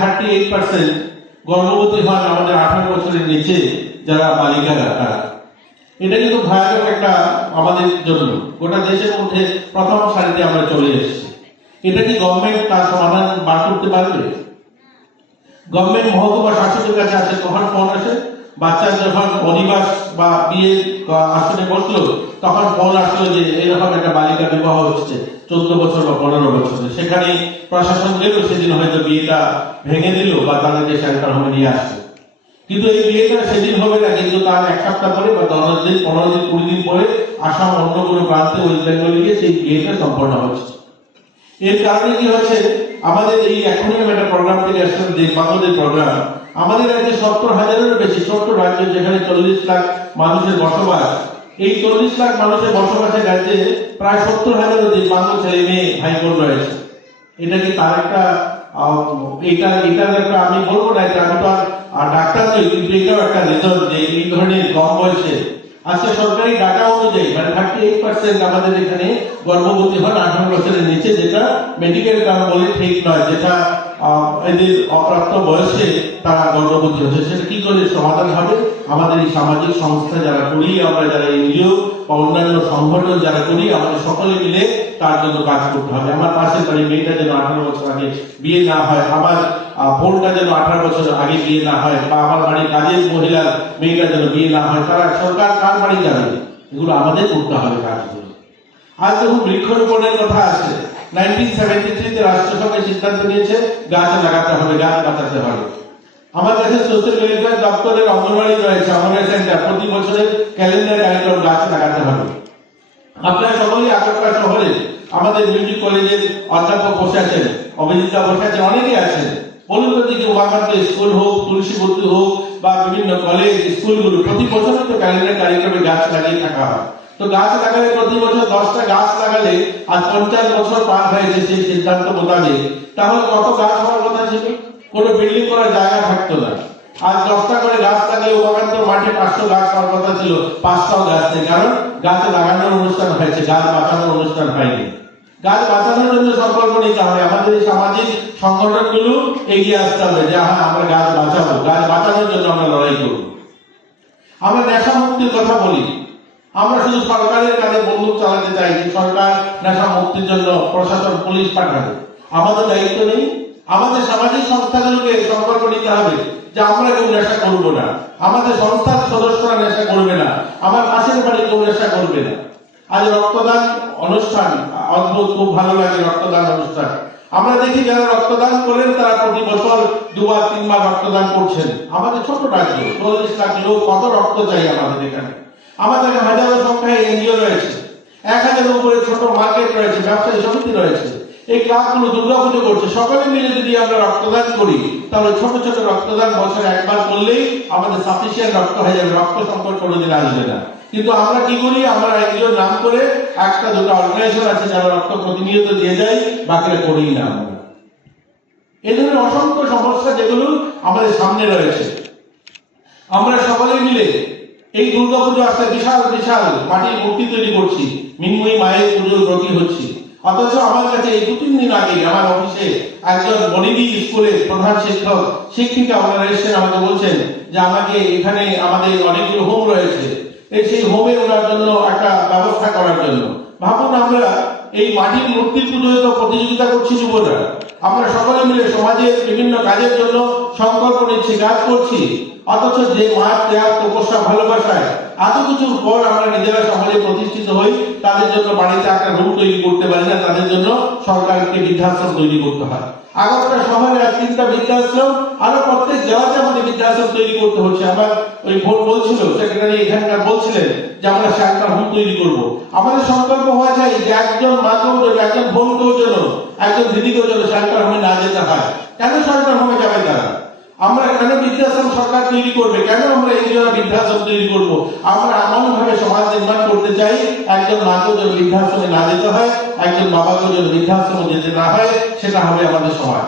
38% গর্ভবতী হন আমাদের 18 বছরের নিচে যারা বালিকারা তারা। এটা কিন্তু ভয়ানক একটা আমাদের জন্য, গোটা দেশের মধ্যে প্রথম সারিতে আমরা চলে এসেছি। এটা কি গভর্নমেন্ট তার সমাধান বার করতে পারবে? গভর্নমেন্ট মহকুমা শাসকের কাছে আসে, তখন ফোন আসে, বাচ্চা যখন অনিবাস বা বিয়ের আসনে বসলো তখন ফোন আসলো যে এরকম একটা বালিকা বিবাহ হচ্ছে 14 বছর বা 15 বছরে। সেখানে প্রশাসন গেল, সেদিন হয়তো বিয়েটা ভেঙে দিল বা তাদেরকে শেল্টার হোমে নিয়ে আসলো। কিন্তু এই বিয়েটা সেদিন হবে না, কিন্তু তার 1 সপ্তাহ পরে বা 10 দিন, 15 দিন, 20 দিন পরে আসাম অন্য কোনো প্রান্তে ওয়েস্ট বেঙ্গলে গিয়ে সেই বিয়েটা সম্পন্ন হচ্ছে। এর কারণে কি হচ্ছে, আমাদের এই এখনই একটা প্রোগ্রাম থেকে আসলে বাংলাদেশ প্রোগ্রাম, আমাদের রাজ্যে 70,000-এরও বেশি, ছোট্ট রাজ্য যেখানে 40 লাখ মানুষের বসবাস, এই 40 লাখ মানুষের বসবাসের রাজ্যে প্রায় 70,000 অধিক বাংলা ছেলে মেয়ে ভাই বোন রয়েছে। এটা কি তার একটা এটার একটা, আমি বলবো না এটা, আমি তো আর ডাক্তার নই, কিন্তু এটাও একটা রেজাল্ট যে এই ধরনের কম বয়সে আজকে সরকারি ডাটা অনুযায়ী 38% আমাদের এখানে গর্ভবতী হন 18 বছরের নিচে, যেটা মেডিকেল কারণ বলে ঠিক নয়, যেটা এদের অপ্রাপ্ত বয়সে তারা গর্ভবতী হচ্ছে। সেটা কি করে সমাধান হবে? আমাদের এই সামাজিক সংস্থা যারা করি, আমরা যারা এনজিও বা অন্যান্য সংগঠন যারা করি, আমাদের সকলে মিলে তার জন্য কাজ করতে হবে। আমার পাশের বাড়ির মেয়েটা যেন 18 বছর আগে বিয়ে না হয়, আমার বোনটা যেন 18 বছর আগে বিয়ে না হয়, বা আমার বাড়ির কাজের মহিলার মেয়েটা যেন বিয়ে না হয়, তারা সরকার কার বাড়ি যাবে? এগুলো আমাদের করতে হবে কাজগুলো। আজ যখন বৃক্ষরোপণের কথা আছে, 1973-তে রাষ্ট্রসংঘ সিদ্ধান্ত নিয়েছে গাছ লাগাতে হবে, গাছ বাঁচাতে হবে। আমার কাছে সোশ্যাল ওয়েলফেয়ার দপ্তরের অঙ্গনওয়াড়ি রয়েছে, অঙ্গনওয়াড়ি সেন্টার, প্রতি বছরের ক্যালেন্ডার কার্যক্রম গাছ লাগাতে হবে। আপনারা সকলেই আগরতলা শহরে আমাদের মিউজিক কলেজের অধ্যাপক বসে আছেন, অভিজিতা বসে আছেন, অনেকেই আছেন। বলুন তো দেখি, উমাকান্ত স্কুল হোক, তুলসীবতী হোক, বা বিভিন্ন কলেজ স্কুলগুলো প্রতি বছরই তো ক্যালেন্ডার কার্যক্রমে গাছ লাগিয়ে থাকা হয়। তো গাছ লাগালে প্রতি বছর 10টা গাছ লাগালে আজ 50 বছর পার হয়েছে সেই সিদ্ধান্ত মোতাবেক, তাহলে কত গাছ হওয়ার কথা ছিল? কোনো বিল্ডিং করার জায়গা থাকতো না। আজ 10টা করে গাছ লাগিয়ে উমাকান্ত মাঠে 500 গাছ হওয়ার কথা ছিল, 500 গাছ নেই, কারণ গাছ লাগানোর অনুষ্ঠান হয়েছে, গাছ বাঁচানোর অনুষ্ঠান হয়নি। গাছ বাঁচানোর জন্য সংকল্প নিতে হবে, আমাদের এই সামাজিক সংগঠনগুলো এগিয়ে আসতে হবে যে হ্যাঁ আমরা গাছ বাঁচাবো, গাছ বাঁচানোর জন্য আমরা লড়াই করব। আমরা নেশা মুক্তির কথা বলি, আমরা শুধু সরকারের কাছে বন্দুক চালাতে চাই যে সরকার নেশা মুক্তির জন্য প্রশাসন পুলিশ পাঠাবে। আমাদের দায়িত্ব নেই? আমাদের সামাজিক সংস্থাগুলোকে সংকল্প নিতে হবে যে আমরা কেউ নেশা করব না, আমাদের সংস্থার সদস্যরা নেশা করবে না, আমার পাশের বাড়ি কেউ নেশা করবে না। আজ রক্তদান অনুষ্ঠান, অদ্ভুত, খুব ভালো লাগে রক্তদান অনুষ্ঠান। আমরা দেখি যারা রক্তদান করেন তারা প্রতি বছর 2 বার 3 বার রক্তদান করছেন। আমাদের ছোট রাজ্য, 40 লাখ লোক, কত রক্ত চাই আমাদের এখানে? আমাদের হাজারো সংখ্যায় এনজিও রয়েছে, 1000-এর উপরে ছোট মার্কেট রয়েছে, ব্যবসায়ী সমিতি রয়েছে। এই ক্লাবগুলো দুর্গাপুজো করছে। সকলে মিলে যদি আমরা রক্তদান করি, তাহলে ছোট ছোট রক্তদান বছরে একবার করলেই আমাদের সাফিসিয়েন্ট রক্ত হয়ে যাবে, রক্ত সংকট কোনোদিন আসবে না। কিন্তু আমরা কি করি, আমরা এনজিওর নাম করে 1টা-2টা অর্গানাইজেশন আছে যারা রক্ত প্রতিনিয়ত দিয়ে যায়, বাকিরা করেই না। আমরা এই ধরনের অসংখ্য সমস্যা যেগুলো আমাদের সামনে রয়েছে, আমরা সকলে মিলে এই দুর্গাপুজো আসলে বিশাল বিশাল মাটির মূর্তি তৈরি করছি, মিনময়ী মায়ের পুজোর ব্রতী হচ্ছি। অথচ আমার কাছে এই 2-3 দিন আগে আমার অফিসে একজন বনিদি স্কুলের প্রধান শিক্ষক শিক্ষিকা ওনারা এসেছেন, আমাকে বলছেন যে আমাকে এখানে আমাদের অনেকগুলো হোম রয়েছে, সেই হোমে ওনার জন্য একটা ব্যবস্থা করার জন্য। ভাবুন, আমরা এই মাটির মূর্তি পুজোয় তো প্রতিযোগিতা করছি যুবরা, আমরা সকলে মিলে সমাজের বিভিন্ন কাজের জন্য সংকল্প নিচ্ছি, কাজ করছি। অথচ যে মাঠ, ত্যাগ, তপস্যা, ভালোবাসায় এত কিছুর পর আমরা নিজেরা সমাজে প্রতিষ্ঠিত হই, তাদের জন্য বাড়িতে একটা রুম তৈরি করতে পারি না, তাদের জন্য সরকারকে বৃদ্ধাশ্রম তৈরি করতে হয়। আগরতলা শহরে 3টা বৃদ্ধাশ্রম, আরো প্রত্যেক জেলাতে আমাদের বৃদ্ধাশ্রম তৈরি করতে হচ্ছে। আমার ওই ভোট বলছিল, সেক্রেটারি এখানকার বলছিলেন যে আমরা শেল্টার হোম তৈরি করব। আমাদের সংকল্প হওয়া চাই যে একজন মাকেও যেন, একজন বোনকেও যেন, একজন দিদিকেও যেন শেল্টার হোমে না যেতে হয়। কেন শেল্টার হোমে যাবে তারা? আমরা কেন বৃদ্ধাশ্রম সরকার তৈরি করবে? কেন আমরা এনজিওরা বৃদ্ধাশ্রম তৈরি করব? আমরা এমন ভাবে সমাজ নির্মাণ করতে চাই, একজন মাকেও যেন বৃদ্ধাশ্রমে না যেতে হয়, একজন বাবাকেও যেন বৃদ্ধাশ্রমে যেতে না হয়, সেটা হবে আমাদের সমাজ।